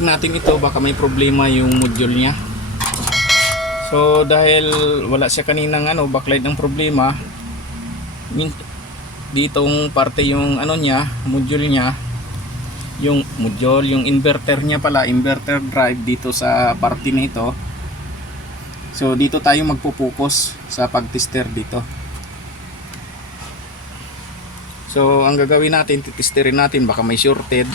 check natin ito, baka may problema yung module niya. So dahil wala siya kaninang backlight ng problema, ditong parte yung niya, module niya, yung inverter niya pala, inverter drive dito sa parte na ito. So dito tayo magpo-focus sa pag-tester dito. So ang gagawin natin, titesterin natin baka may shorted.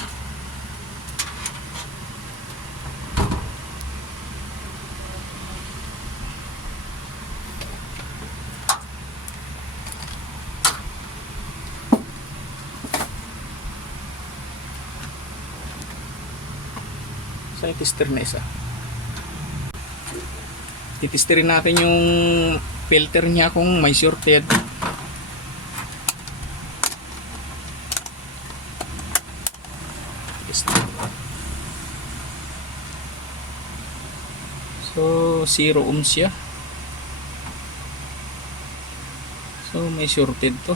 Sa tester na isa. Titesterin natin yung filter niya kung may shorted. So 0 ohms siya. So may shorted to.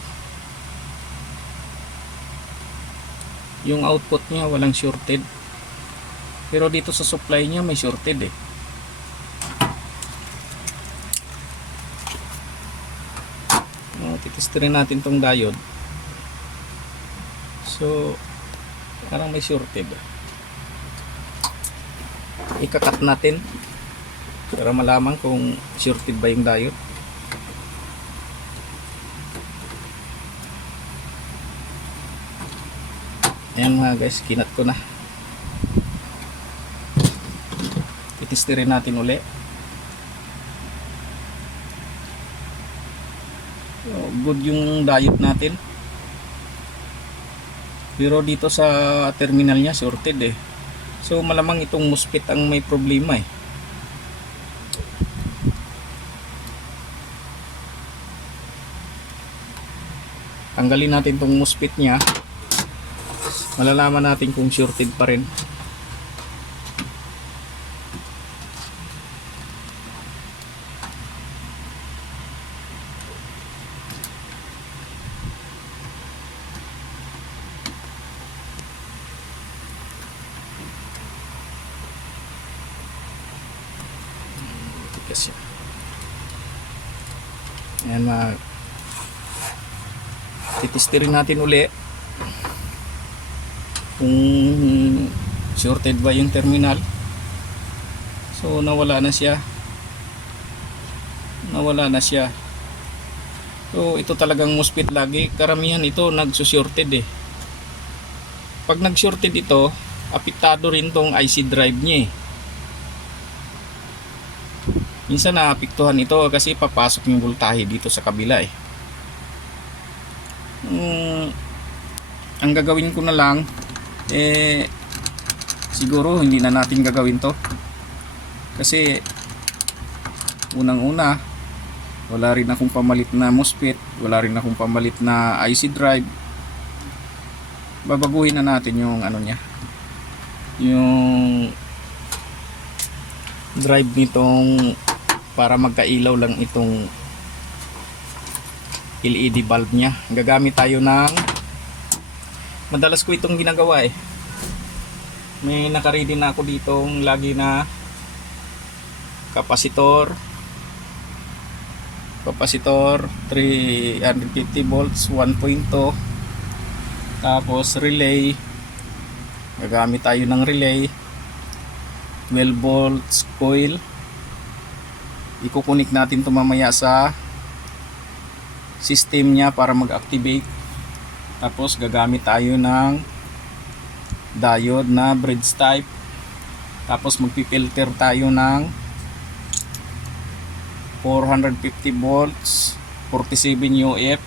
Yung output niya walang shorted. Pero dito sa supply niya may shorted eh. Titesterin natin tong diode. So parang may shorted. Ikakat natin para malaman kung shorted ba yung diode. Ayan mga guys, kinat ko na. Titesterin natin uli. So, good yung diode natin. Pero dito sa terminal niya shorted eh. So malamang itong MOSFET ang may problema eh. Tanggalin natin tong MOSFET niya. Malalaman natin kung shorted pa rin. Tikas yan. Ayan, titesterin natin uli kung shorted ba yung terminal. So nawala na siya. So ito talagang MOSFET lagi, karamihan ito nagsushorted eh. Pag nagshorted ito, apektado rin tong IC drive niya eh. Minsan naapektuhan ito kasi papasok yung voltahe dito sa kabila eh. Ang gagawin ko na lang siguro hindi na natin gagawin to kasi unang-una wala rin akong pamalit na MOSFET, wala rin akong pamalit na IC drive. Babaguhin na natin yung niya, yung drive nitong para magkailaw lang itong LED bulb nya. Gagamit tayo ng, madalas ko itong ginagawa eh, may nakaready na ako ditong lagi na kapasitor 350 volts 1.2, tapos relay. Gagamit tayo ng relay 12 volts coil. Ikukunik natin ito mamaya sa system nya para mag-activate. Tapos gagamit tayo ng diode na bridge type. Tapos magpipilter tayo ng 450 volts 47 UF.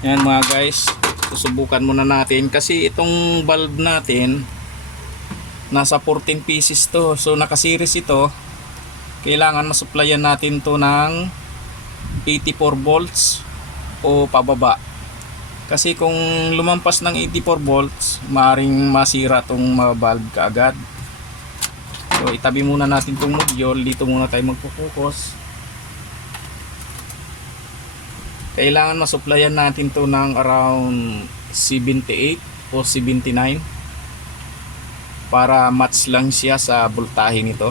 Yan mga guys, susubukan muna natin kasi itong bulb natin nasa 14 pieces to. So naka-series ito. Kailangan masupplyan natin to ng 84 volts o pababa. Kasi kung lumampas ng 84 volts, maaaring masira tong mga bulb kaagad. So itabi muna natin tong module. Dito muna tayo magpo-focus. Kailangan masupplyan natin to ng around 78 tapos 79 para match lang siya sa voltahe nito.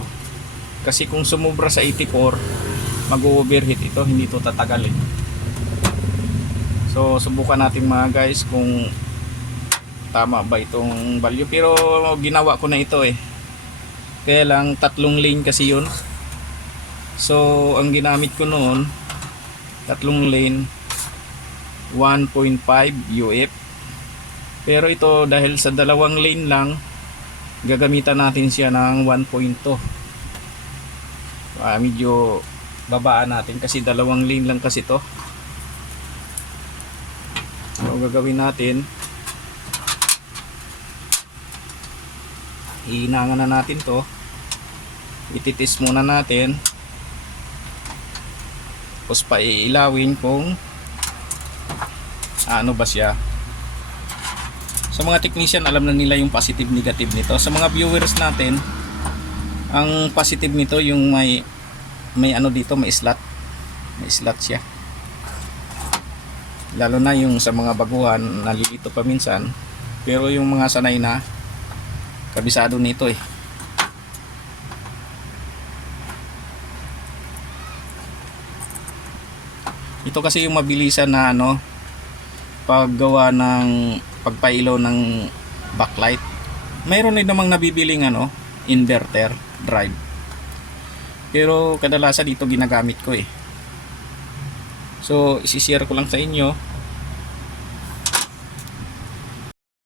Kasi kung sumubra sa 84, mag-overheat ito, hindi ito tatagal eh. So subukan natin mga guys kung tama ba itong value, pero ginawa ko na ito eh. Kaya lang 3 lane kasi yun. So ang ginamit ko noon 3 lane 1.5 UF. Pero ito dahil sa 2 lane lang, gagamitan natin siya ng 1.2. Medyo babaan natin kasi 2 lane lang kasi ito. So gagawin natin, iinangan na natin to, ititis muna natin, tapos paiilawin kung ano ba siya. Sa mga technician, alam na nila yung positive negative nito. Sa mga viewers natin, ang positive nito yung may ano dito, may slot siya. Lalo na yung sa mga baguhan, nalilito pa minsan, pero yung mga sanay na, kabisado nito eh. Ito kasi yung mabilisan na ano, paggawa ng pagpailaw ng backlight. Mayroon din namang nabibiling ano, inverter drive, pero kadalasan dito ginagamit ko eh. So isi-share ko lang sa inyo.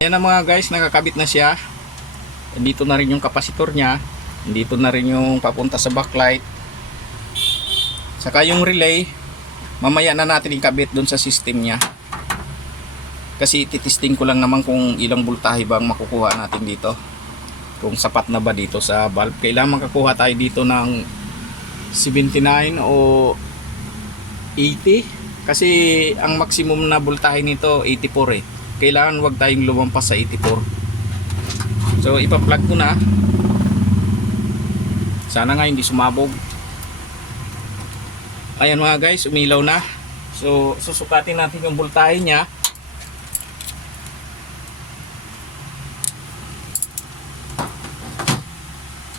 Yan na mga guys, nakakabit na siya. Dito na rin yung kapasitor niya, dito na rin yung papunta sa backlight, saka yung relay mamaya na natin ikabit doon sa system niya, kasi titesting ko lang naman kung ilang voltahe ba ang makukuha natin dito, kung sapat na ba dito sa bulb. Kailangan makakuha tayo dito ng 79 o 80, kasi ang maximum na voltahe nito 84 eh. Kailangan wag tayong lumampas sa 84. So ipa-plug ko na. Sana nga hindi sumabog. Ayan mga guys, umilaw na. So susukatin natin yung voltahe niya.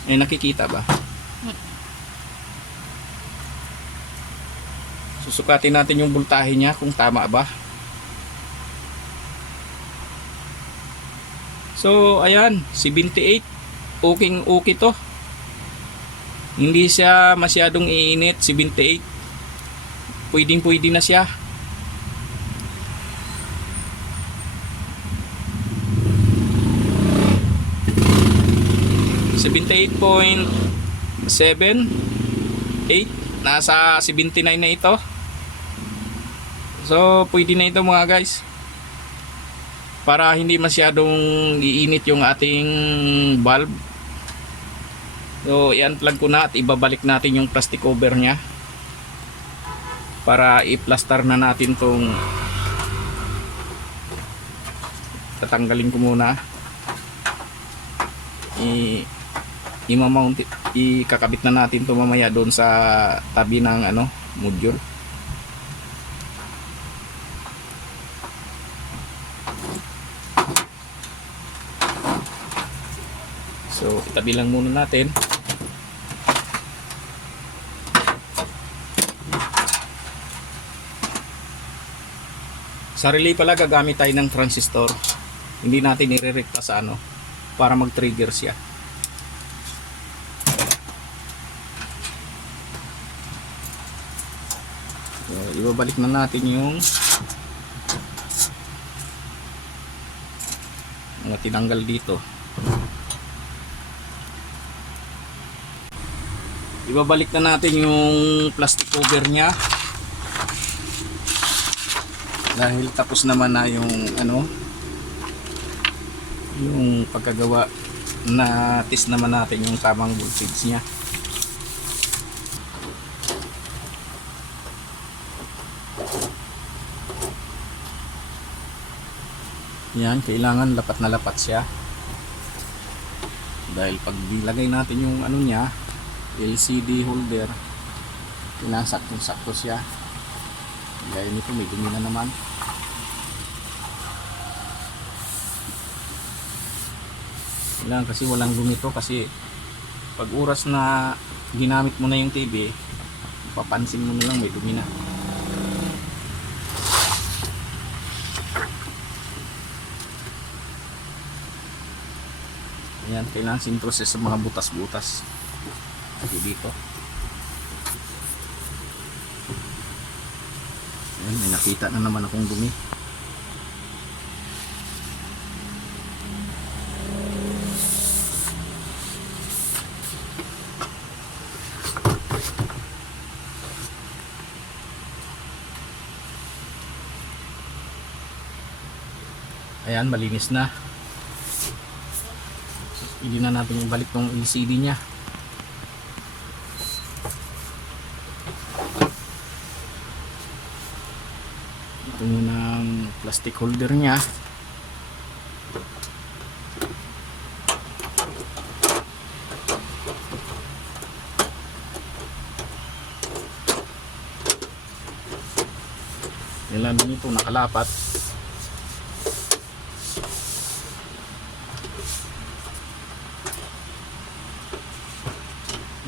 Nakikita ba? Susukatin natin yung voltahe niya kung tama ba. So ayan, 78. Okay to. Hindi siya masyadong iinit, 78. Pwedeng-pwede na siya. Nasa 79 na ito. So pwede na ito mga guys, para hindi masyadong iinit yung ating bulb. So i-unplug ko na at ibabalik natin yung plastic cover nya para i-plaster na natin tong, tatanggalin ko muna, i-mount, ikakabit na natin to mamaya doon sa tabi ng ano, module. So itabi lang muna natin. Sa relay pala gagamit tayo ng transistor. Hindi natin irerekta sa ano para mag-trigger siya. So, ibabalik na natin yung mga tinanggal dito. Ibabalik na natin yung plastic cover nya dahil tapos naman na yung ano, yung pagkagawa, na test naman natin yung tamang voltage nya. Yan, kailangan lapat na lapat siya dahil pag nilagay natin yung ano nya, LCD holder, pinasaktong-sakto siya. Gaya nito, may dumi na naman. Lang kasi walang dumi to, kasi pag oras na ginamit mo na yung TV, papansin mo na lang may dumi na. Ayan, kailangan sinproses sa mga butas-butas. Lagi dito. Ayan, may nakita na naman akong dumi. Ayan, malinis na. Hindi na natin ibalik tong LCD nya. Ito muna ang plastic holder nya. Nilamin nito nakalapat.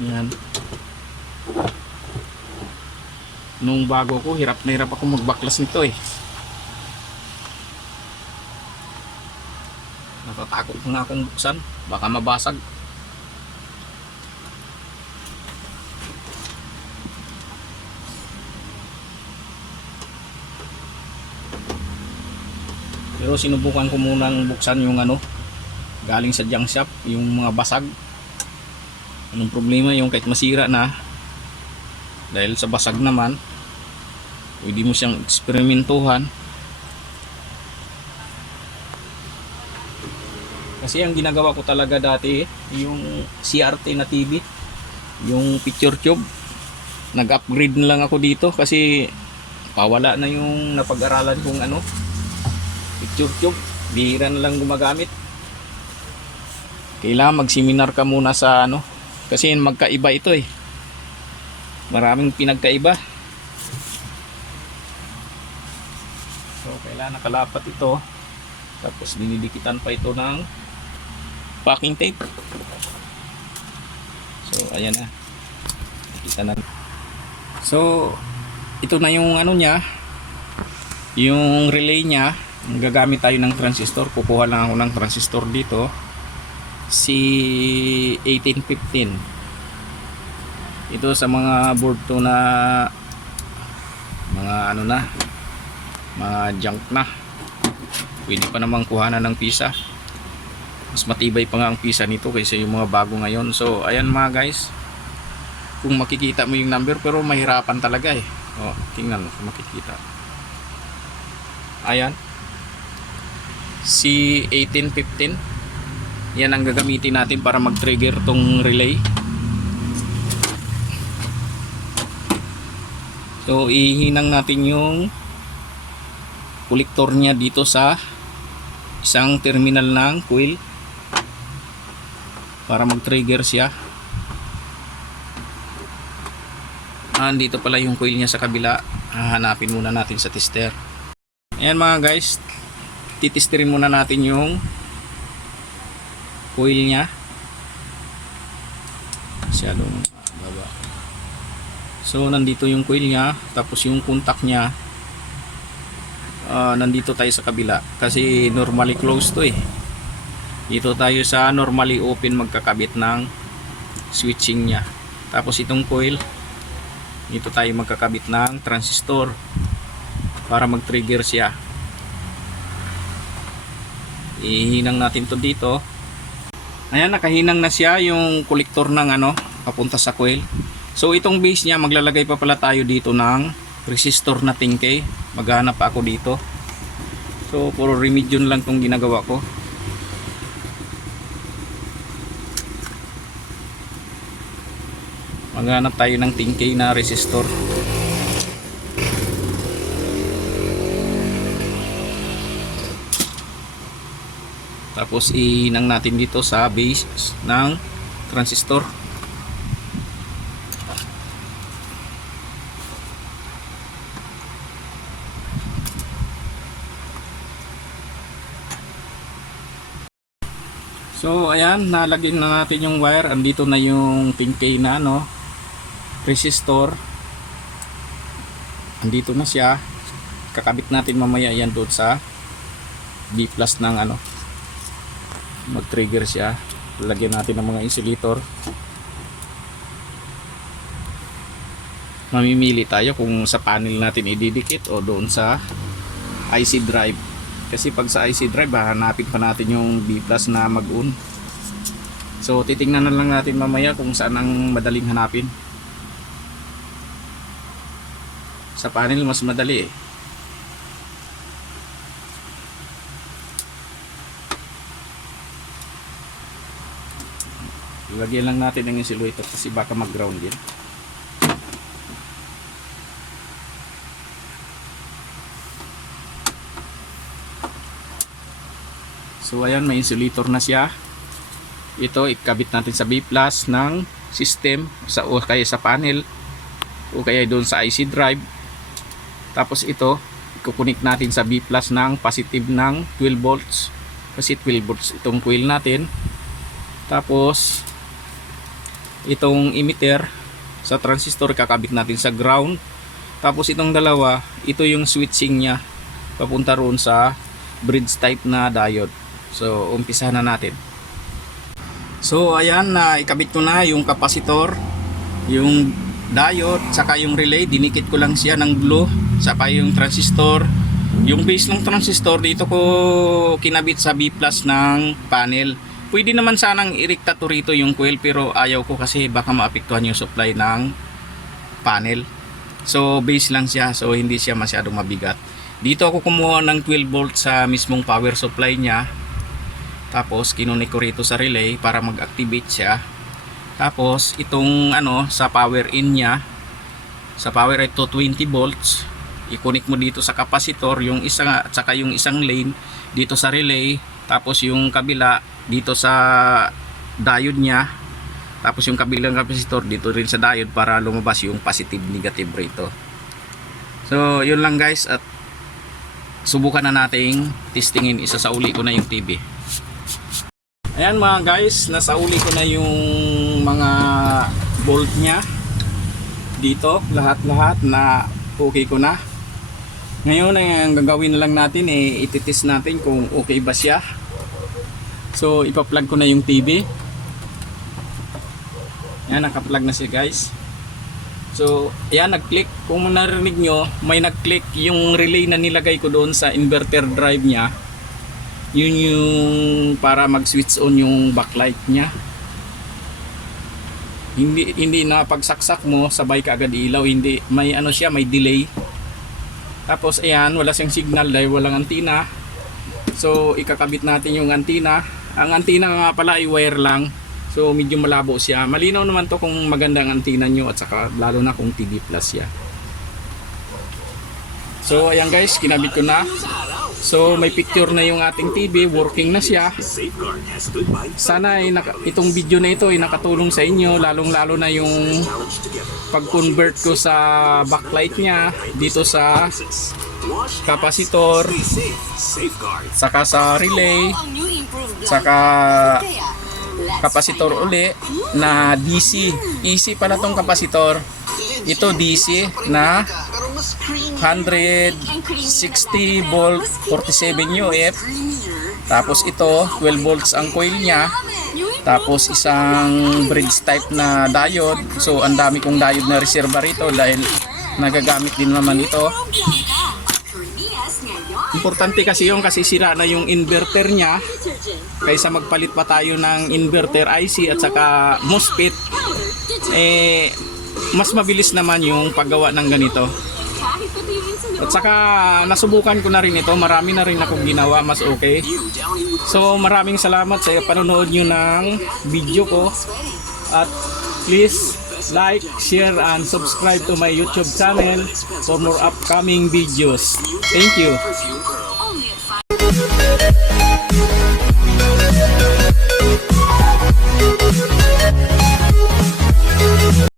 Yan. Nung bago ko, hirap na hirap ako magbaklas nito eh. Natatakot na akong buksan, baka mabasag. Pero sinubukan ko munang buksan yung ano, galing sa junk shop, yung mga basag. Anong problema yung kahit masira na, dahil sa basag naman, pwede mo siyang eksperimentuhan. Kasi ang ginagawa ko talaga dati, yung CRT na TV, yung picture tube, nag-upgrade na lang ako dito kasi pawala na yung napag-aralan kong ano, picture tube, bihira na lang gumagamit. Kailangan mag-seminar ka muna sa ano, kasi magkaiba ito eh, maraming pinagkaiba. So kailangan nakalapat ito, tapos dinidikitan pa ito ng packing tape. So ayan na, nakita na. So ito na yung ano nya, yung relay nya. Gagamit tayo ng transistor. Kukuha lang ako ng transistor dito, C1815. Ito sa mga board to na mga ano na, mga junk na, pwede pa namang kuhanan ng pisa. Mas matibay pa nga ang pisa nito kaysa yung mga bago ngayon. So ayan mga guys, kung makikita mo yung number, pero mahirapan talaga eh. Oh, tingnan mo kung makikita. Ayan, C1815. Yan ang gagamitin natin para mag-trigger tong relay. So ihinang natin yung kolektor nya dito sa isang terminal ng coil para mag-trigger siya. Dito pala yung coil nya sa kabila. Hahanapin muna natin sa tester. Ayan mga guys, titesterin muna natin yung coil nya. Masyadong baba. So nandito yung coil nya, tapos yung contact nya nandito tayo sa kabila kasi normally closed to eh. Dito tayo sa normally open magkakabit ng switching nya. Tapos itong coil, dito tayo magkakabit ng transistor para mag-trigger siya. Ihinang natin to dito. Ayan, nakahinang na siya yung kolektor ng ano, papunta sa coil. So itong base nya, maglalagay pa pala tayo dito ng resistor na 10K. Maghanap pa ako dito. So puro remedion lang tong ginagawa ko. Maghanap tayo ng 10K na resistor. Tapos ihinang natin dito sa base ng transistor. So ayan, nalagyan na natin yung wire. Andito na yung 10K na ano, resistor. Andito na siya. Kakabit natin mamaya yan doon sa B+ ng ano, mag trigger siya. Lagyan natin ng mga insulator. Mamimili tayo kung sa panel natin ididikit o doon sa IC drive. Kasi pag sa IC drive, hanapin pa natin yung B+ na mag-on. So titingnan na lang natin mamaya kung saan ang madaling hanapin. Sa panel mas madali eh. Lagyan lang natin ng insulator kasi baka mag-ground din. So ayan, may insulator na siya. Ito ikabit natin sa B+ ng system o kaya sa panel o kaya doon sa IC drive. Tapos ito ikukunik natin sa B+ ng positive ng 12 volts kasi 12 volts itong coil natin. Tapos itong emitter sa transistor kakabit natin sa ground. Tapos itong dalawa, ito yung switching niya papunta roon sa bridge type na diode. So umpisahan na natin. So ayan, na ikabit ko na yung capacitor, yung diode, saka yung relay. Dinikit ko lang siya ng glue, saka yung transistor. Yung base ng transistor dito ko kinabit sa B+ ng panel. Pwede naman sanang irekta to rito yung coil, pero ayaw ko kasi baka maapektuhan yung supply ng panel. So base lang siya, so hindi siya masyadong mabigat. Dito ako kumuha ng 12 volts sa mismong power supply niya. Tapos kinunik ko rito sa relay para mag-activate siya. Tapos itong ano sa power in niya, sa power ito 20 volts, ikunik mo dito sa capacitor yung isa at saka yung isang lane dito sa relay. Tapos yung kabila dito sa diode niya. Tapos yung kabilang capacitor dito rin sa diode para lumabas yung positive negative rito. So yun lang guys, at subukan na nating testingin. Isasauli ko na yung TV. Ayan mga guys, nasauli ko na yung mga bolt nya dito, lahat-lahat na okay ko na. Ngayon ang gagawin na lang natin ititest natin kung okay ba siya. So ipa-plug ko na yung TV. Ayan, naka-plug na siya guys. So ayan, nag-click. Kung narinig nyo, may nag-click yung relay na nilagay ko doon sa inverter drive nya. Yun yung para mag-switch on yung backlight nya. Hindi na pagsaksak mo sabay ka agad ilaw, hindi, may ano siya, may delay. Tapos ayan, wala siyang signal dahil walang antina. So ikakabit natin yung antina. Ang antina nga pala ay wire lang, so medyo malabo siya. Malinaw naman to kung maganda ang antina nyo, at saka lalo na kung TV plus siya. So ayan guys, kinabit ko na. So may picture na yung ating TV, working na siya. Sana ay itong video na ito ay nakatulong sa inyo, lalong-lalo na yung pag-convert ko sa backlight niya dito sa capacitor, saka sa relay, saka capacitor uli na DC. AC pala tong capacitor. Ito DC na 160 volt 47 UF. Tapos ito 12 volts ang coil niya. Tapos isang bridge type na diode. So ang dami kong diode na reserva rito dahil nagagamit din naman ito. Importante kasi yung kasi sira na yung inverter niya. Kaysa magpalit pa tayo ng inverter IC at saka MOSFET, mas mabilis naman yung paggawa ng ganito. At saka nasubukan ko na rin ito, marami na rin akong ginawa, mas okay. So maraming salamat sa panonood nyo ng video ko. At please like, share and subscribe to my YouTube channel for more upcoming videos. Thank you.